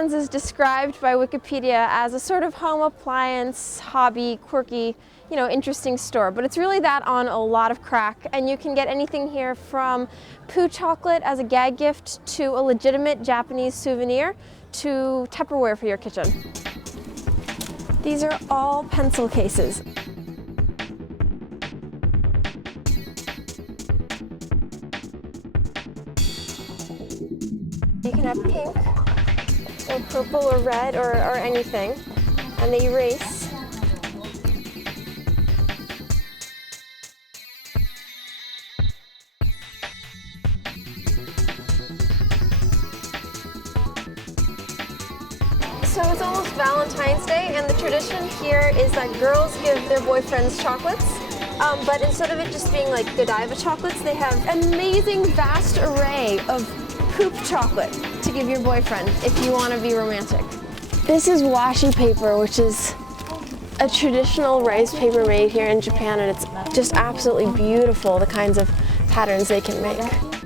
Hands is described by Wikipedia as a sort of home appliance, hobby, quirky, interesting store, but it's really that on a lot of crack, and you can get anything here from poo chocolate as a gag gift to a legitimate Japanese souvenir to Tupperware for your kitchen. These are all pencil cases. You can have pink or purple or red or anything, and they erase. So it's almost Valentine's Day, and the tradition here is that girls give their boyfriends chocolates, but instead of it just being like Godiva chocolates, they have an amazing vast array of poop chocolate to give your boyfriend if you want to be romantic. This is washi paper, which is a traditional rice paper made here in Japan, and it's just absolutely beautiful, the kinds of patterns they can make.